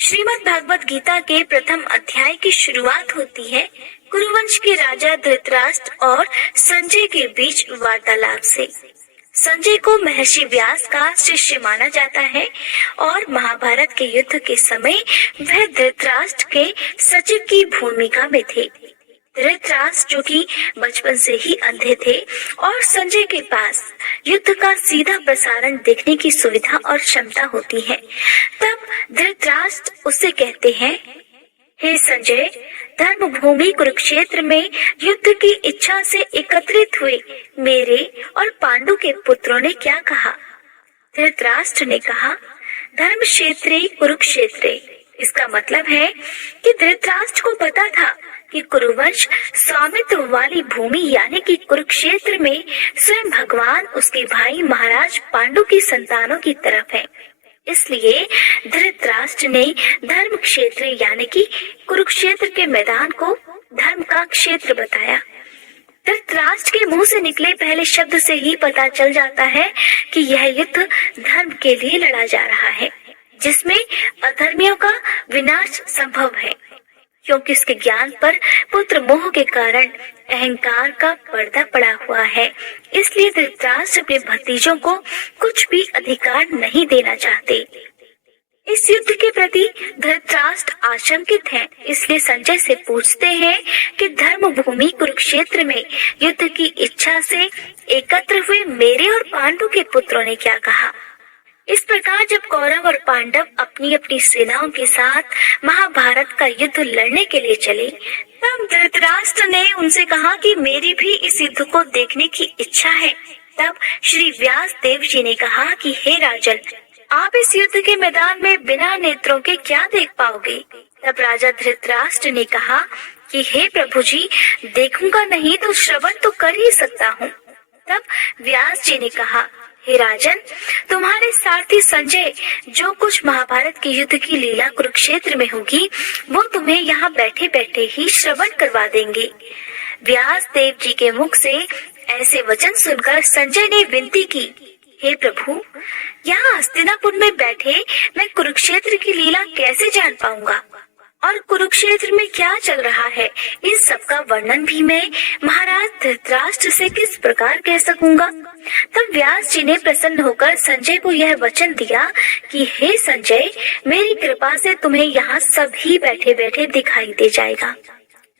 श्रीमद् भागवत गीता के प्रथम अध्याय की शुरुआत होती है कुरुवंश के राजा धृतराष्ट्र और संजय के बीच वार्तालाप से। संजय को महर्षि व्यास का शिष्य माना जाता है और महाभारत के युद्ध के समय वह धृतराष्ट्र के सचिव की भूमिका में थे। धृतराष्ट्र जो कि बचपन से ही अंधे थे और संजय के पास युद्ध का सीधा प्रसारण देखने की सुविधा और क्षमता होती है। तब धृतराष्ट्र उससे कहते हैं, हे संजय, धर्म भूमि कुरुक्षेत्र में युद्ध की इच्छा से एकत्रित हुए मेरे और पांडु के पुत्रों ने क्या कहा? धृतराष्ट्र ने कहा, धर्म क्षेत्रे कुरुक्षेत्रे। इसका मतलब है कि धृतराष्ट्र को पता था कि कुरुवंश स्वामित्व वाली भूमि यानी कि कुरुक्षेत्र में स्वयं भगवान उसके भाई महाराज पांडु की संतानों की तरफ है। इसलिए धृतराष्ट्र ने धर्म क्षेत्र यानी कि कुरुक्षेत्र के मैदान को धर्म का क्षेत्र बताया। धृतराष्ट्र के मुंह से निकले पहले शब्द से ही पता चल जाता है कि यह युद्ध धर्म के लिए लड़ा जा रहा है, जिसमें अधर्मियों का विनाश संभव है, क्योंकि उसके ज्ञान पर पुत्र मोह के कारण अहंकार का पर्दा पड़ा हुआ है। इसलिए धृतराष्ट्र अपने भतीजों को कुछ भी अधिकार नहीं देना चाहते। इस युद्ध के प्रति धृतराष्ट्र आशंकित हैं, इसलिए संजय से पूछते हैं कि धर्म भूमि कुरुक्षेत्र में युद्ध की इच्छा से एकत्र हुए मेरे और पांडु के पुत्रों ने क्या कहा। इस प्रकार जब कौरव और पांडव अपनी अपनी सेनाओं के साथ महाभारत का युद्ध लड़ने के लिए चले, तब धृतराष्ट्र ने उनसे कहा कि मेरी भी इस युद्ध को देखने की इच्छा है। तब श्री व्यास देव जी ने कहा कि हे राजन, आप इस युद्ध के मैदान में बिना नेत्रों के क्या देख पाओगे? तब राजा धृतराष्ट्र ने कहा कि हे प्रभु जी, देखूंगा नहीं तो श्रवण तो कर ही सकता हूँ। तब व्यास जी ने कहा, हे राजन, तुम्हारे सारथी संजय जो कुछ महाभारत के युद्ध की लीला कुरुक्षेत्र में होगी वो तुम्हें यहाँ बैठे बैठे ही श्रवण करवा देंगे। व्यास देव जी के मुख से ऐसे वचन सुनकर संजय ने विनती की, हे प्रभु, यहाँ हस्तिनापुर में बैठे मैं कुरुक्षेत्र की लीला कैसे जान पाऊंगा और कुरुक्षेत्र में क्या चल रहा है, इस सब का वर्णन भी मैं महाराज धृतराष्ट्र से किस प्रकार कह सकूंगा। तब व्यास जी ने प्रसन्न होकर संजय को यह वचन दिया कि हे संजय, मेरी कृपा से तुम्हें यहाँ सभी बैठे बैठे दिखाई दे जाएगा।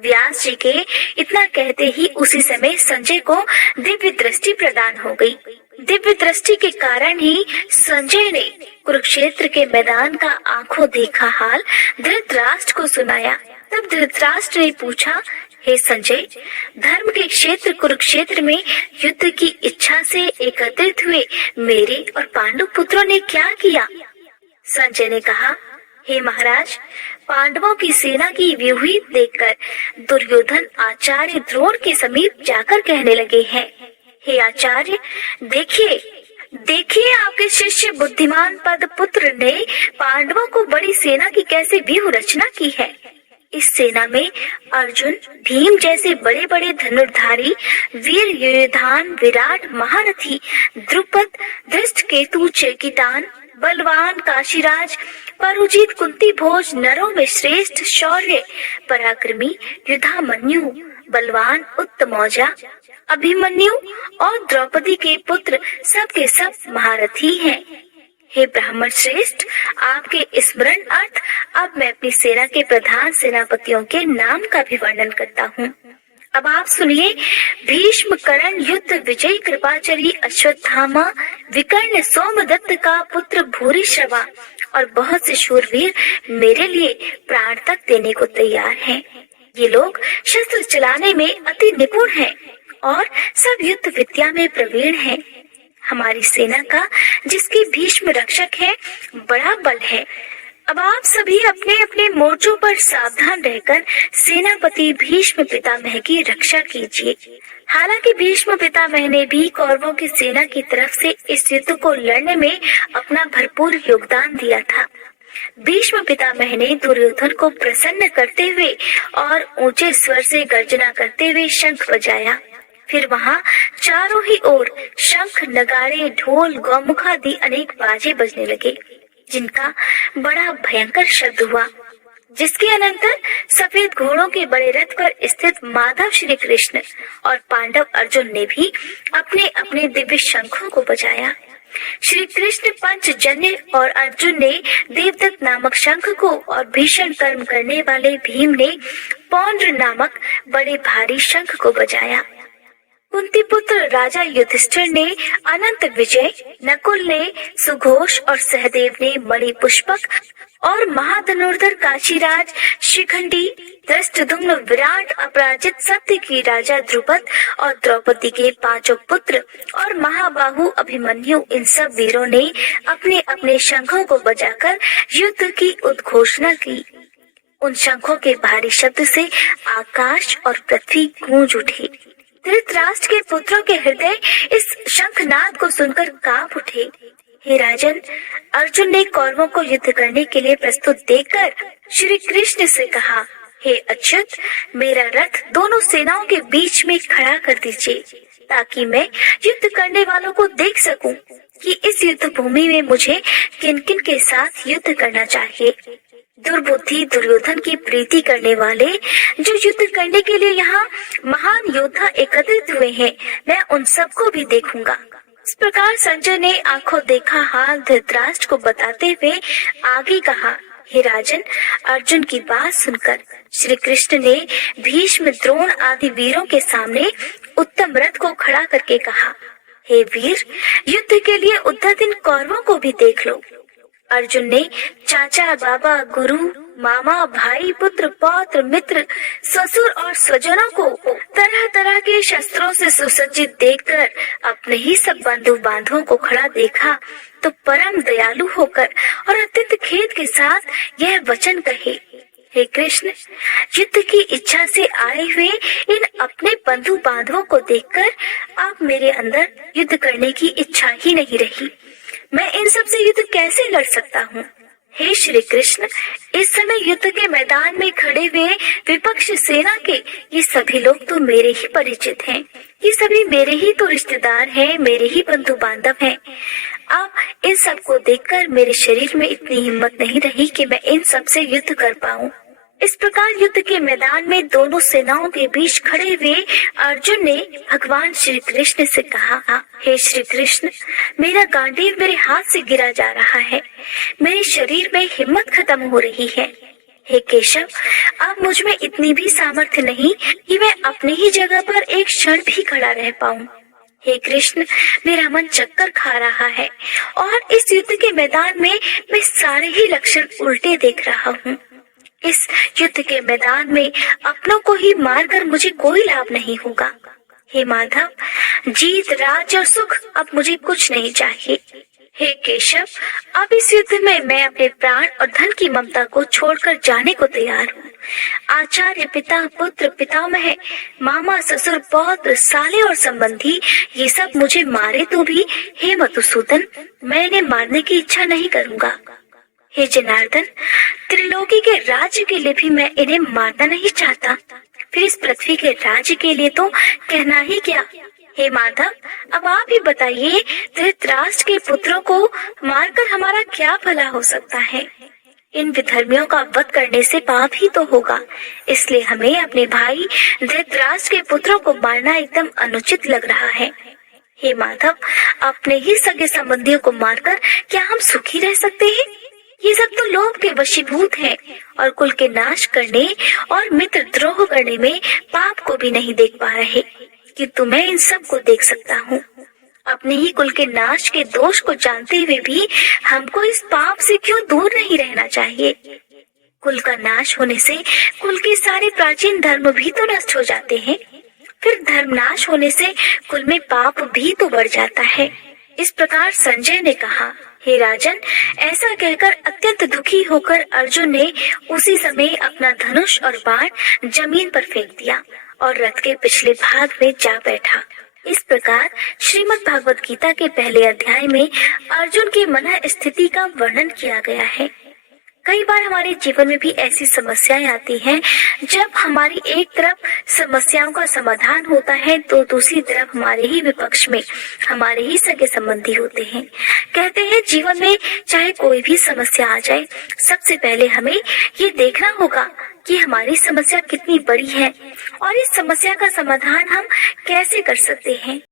व्यास जी के इतना कहते ही उसी समय संजय को दिव्य दृष्टि प्रदान हो गई। दिव्य दृष्टि के कारण ही संजय ने कुरुक्षेत्र के मैदान का आंखों देखा हाल धृतराष्ट्र को सुनाया। तब धृतराष्ट्र ने पूछा, हे संजय, धर्म के क्षेत्र कुरुक्षेत्र में युद्ध की इच्छा से एकत्रित हुए मेरे और पांडु पुत्रों ने क्या किया? संजय ने कहा, हे महाराज, पांडवों की सेना की व्यूही देखकर दुर्योधन आचार्य द्रोण के समीप जाकर कहने लगे हैं, हे आचार्य, देखिए आपके शिष्य बुद्धिमान पद पुत्र ने पांडवों को बड़ी सेना की कैसे व्यूह रचना की है। इस सेना में अर्जुन, भीम जैसे बड़े बड़े धनुर्धारी वीर युधान, विराट महारथी, द्रुपद, धृष्टकेतु, चेकितान, बलवान काशीराज, परुजीत, कुंती भोज, नरों में श्रेष्ठ शौर्य पराक्रमी युधामन्यु, बलवान उत्तमौजा, अभिमन्यु और द्रौपदी के पुत्र सब के सब महारथी हैं। हे ब्राह्मण श्रेष्ठ, आपके स्मरण अर्थ अब मैं अपनी सेना के प्रधान सेनापतियों के नाम का भी वर्णन करता हूँ। अब आप सुनिए। भीष्म, कर्ण, युद्ध विजय, कृपाचार्य, अश्वत्थामा, विकर्ण, सोमदत्त का पुत्र भूरिश्रवा और बहुत से शूरवीर मेरे लिए प्राण तक देने को तैयार हैं। ये लोग शस्त्र चलाने में अति निपुण हैं और सब युद्ध विद्या में प्रवीण हैं। हमारी सेना का, जिसके भीष्म रक्षक है, बड़ा बल है। अब आप सभी अपने अपने मोर्चों पर सावधान रहकर सेनापति भीष्म पितामह की रक्षा कीजिए। हालांकि भीष्म पितामह ने भी कौरवों की सेना की तरफ से इस युद्ध को लड़ने में अपना भरपूर योगदान दिया था। भीष्म पितामह ने दुर्योधन को प्रसन्न करते हुए और ऊंचे स्वर से गर्जना करते हुए शंख बजाया। फिर वहाँ चारों ही ओर शंख, नगाड़े, ढोल, गौमुख आदि अनेक बाजे बजने लगे। जिनका बड़ा भयंकर शब्द हुआ, जिसके अनंतर सफेद घोड़ों के बड़े रथ पर स्थित माधव श्री कृष्ण और पांडव अर्जुन ने भी अपने अपने दिव्य शंखों को बजाया। श्री कृष्ण पंचजन्य और अर्जुन ने देवदत्त नामक शंख को और भीषण कर्म करने वाले भीम ने पौंड्र नामक बड़े भारी शंख को बजाया। कुंती पुत्र राजा युधिष्ठिर ने अनंत विजय, नकुल ने सुघोष और सहदेव ने मणि पुष्पक और महाधनुर्धर काशीराज शिखंडी, धृष्टद्युम्न विराट अपराजित सत्य की राजा द्रुपद और द्रौपदी के पांचों पुत्र और महाबाहु अभिमन्यु, इन सब वीरों ने अपने अपने शंखों को बजाकर युद्ध की उद्घोषणा की। उन शंखों के भारी शब्द से आकाश और पृथ्वी गूंज उठे। धृतराष्ट्र के पुत्रों के हृदय इस शंखनाद को सुनकर कांप उठे। हे राजन, अर्जुन ने कौरवों को युद्ध करने के लिए प्रस्तुत देखकर श्री कृष्ण से कहा, हे अच्युत, मेरा रथ दोनों सेनाओं के बीच में खड़ा कर दीजिए, ताकि मैं युद्ध करने वालों को देख सकूं कि इस युद्ध भूमि में मुझे किन किन के साथ युद्ध करना चाहिए। दुर्बुद्धि दुर्योधन की प्रीति करने वाले जो युद्ध करने के लिए यहाँ महान योद्धा एकत्रित हुए हैं, मैं उन सबको भी देखूंगा। इस प्रकार संजय ने आंखों देखा हाल धृतराष्ट्र को बताते हुए आगे कहा, हे राजन, अर्जुन की बात सुनकर श्री कृष्ण ने भीष्म, द्रोण आदि वीरों के सामने उत्तम रथ को खड़ा करके कहा, हे वीर, युद्ध के लिए उद्धत इन कौरवों को भी देख लो। अर्जुन ने चाचा, बाबा, गुरु, मामा, भाई, पुत्र, पौत्र, मित्र, ससुर और स्वजनों को तरह तरह के शस्त्रों से सुसज्जित देखकर अपने ही सब बंधु बांधवों को खड़ा देखा तो परम दयालु होकर और अत्यंत खेद के साथ यह वचन कहे, हे कृष्ण, युद्ध की इच्छा से आए हुए इन अपने बंधु बांधवों को देखकर अब मेरे अंदर युद्ध करने की इच्छा ही नहीं रही। मैं इन सब से युद्ध कैसे लड़ सकता हूँ? हे श्री कृष्ण, इस समय युद्ध के मैदान में खड़े हुए विपक्ष सेना के ये सभी लोग तो मेरे ही परिचित हैं। ये सभी मेरे ही तो रिश्तेदार हैं, मेरे ही बंधु बांधव हैं। अब इन सब को देखकर मेरे शरीर में इतनी हिम्मत नहीं रही कि मैं इन सब से युद्ध कर पाऊँ। इस प्रकार युद्ध के मैदान में दोनों सेनाओं के बीच खड़े हुए अर्जुन ने भगवान श्री कृष्ण से कहा, हे श्री कृष्ण, मेरा गांडीव मेरे हाथ से गिरा जा रहा है, मेरे शरीर में हिम्मत खत्म हो रही है। हे केशव, अब मुझ में इतनी भी सामर्थ्य नहीं कि मैं अपनी ही जगह पर एक क्षण भी खड़ा रह पाऊं। हे कृष्ण, मेरा मन चक्कर खा रहा है और इस युद्ध के मैदान में मैं सारे ही लक्षण उल्टे देख रहा हूँ। इस युद्ध के मैदान में अपनों को ही मारकर मुझे कोई लाभ नहीं होगा। हे माधव, जीत, राज और सुख अब मुझे कुछ नहीं चाहिए। हे केशव, अब इस युद्ध में मैं अपने प्राण और धन की ममता को छोड़कर जाने को तैयार हूँ। आचार्य, पिता, पुत्र, पितामह, मामा, ससुर, पौत्र, साले और संबंधी ये सब मुझे मारे तो भी हे मधुसूदन, मैं इन्हें मारने की इच्छा नहीं करूँगा। हे जनार्दन, त्रिलोकी के राज्य के लिए भी मैं इन्हें मारना नहीं चाहता, फिर इस पृथ्वी के राज्य के लिए तो कहना ही क्या। हे माधव, अब आप ही बताइए, धृतराष्ट्र के पुत्रों को मारकर हमारा क्या भला हो सकता है? इन विधर्मियों का वध करने से पाप ही तो होगा, इसलिए हमें अपने भाई धृतराष्ट्र के पुत्रों को मारना एकदम अनुचित लग रहा है। हे माधव, अपने ही सगे संबंधियों को मारकर क्या हम सुखी रह सकते हैं? ये सब तो लोभ के वशीभूत हैं और कुल के नाश करने और मित्र द्रोह करने में पाप को भी नहीं देख पा रहे, किंतु मैं इन सब को देख सकता हूँ। अपने ही कुल के नाश के दोष को जानते हुए भी हमको इस पाप से क्यों दूर नहीं रहना चाहिए? कुल का नाश होने से कुल के सारे प्राचीन धर्म भी तो नष्ट हो जाते हैं, फिर धर्म नाश होने से कुल में पाप भी तो बढ़ जाता है। इस प्रकार संजय ने कहा, हे राजन, ऐसा कहकर अत्यंत दुखी होकर अर्जुन ने उसी समय अपना धनुष और बाण जमीन पर फेंक दिया और रथ के पिछले भाग में जा बैठा। इस प्रकार श्रीमद् भागवत गीता के पहले अध्याय में अर्जुन की मन स्थिति का वर्णन किया गया है। कई बार हमारे जीवन में भी ऐसी समस्याएं आती हैं जब हमारी एक तरफ समस्याओं का समाधान होता है तो दूसरी तरफ हमारे ही विपक्ष में हमारे ही सगे संबंधी होते हैं। कहते हैं जीवन में चाहे कोई भी समस्या आ जाए, सबसे पहले हमें ये देखना होगा कि हमारी समस्या कितनी बड़ी है और इस समस्या का समाधान हम कैसे कर सकते हैं।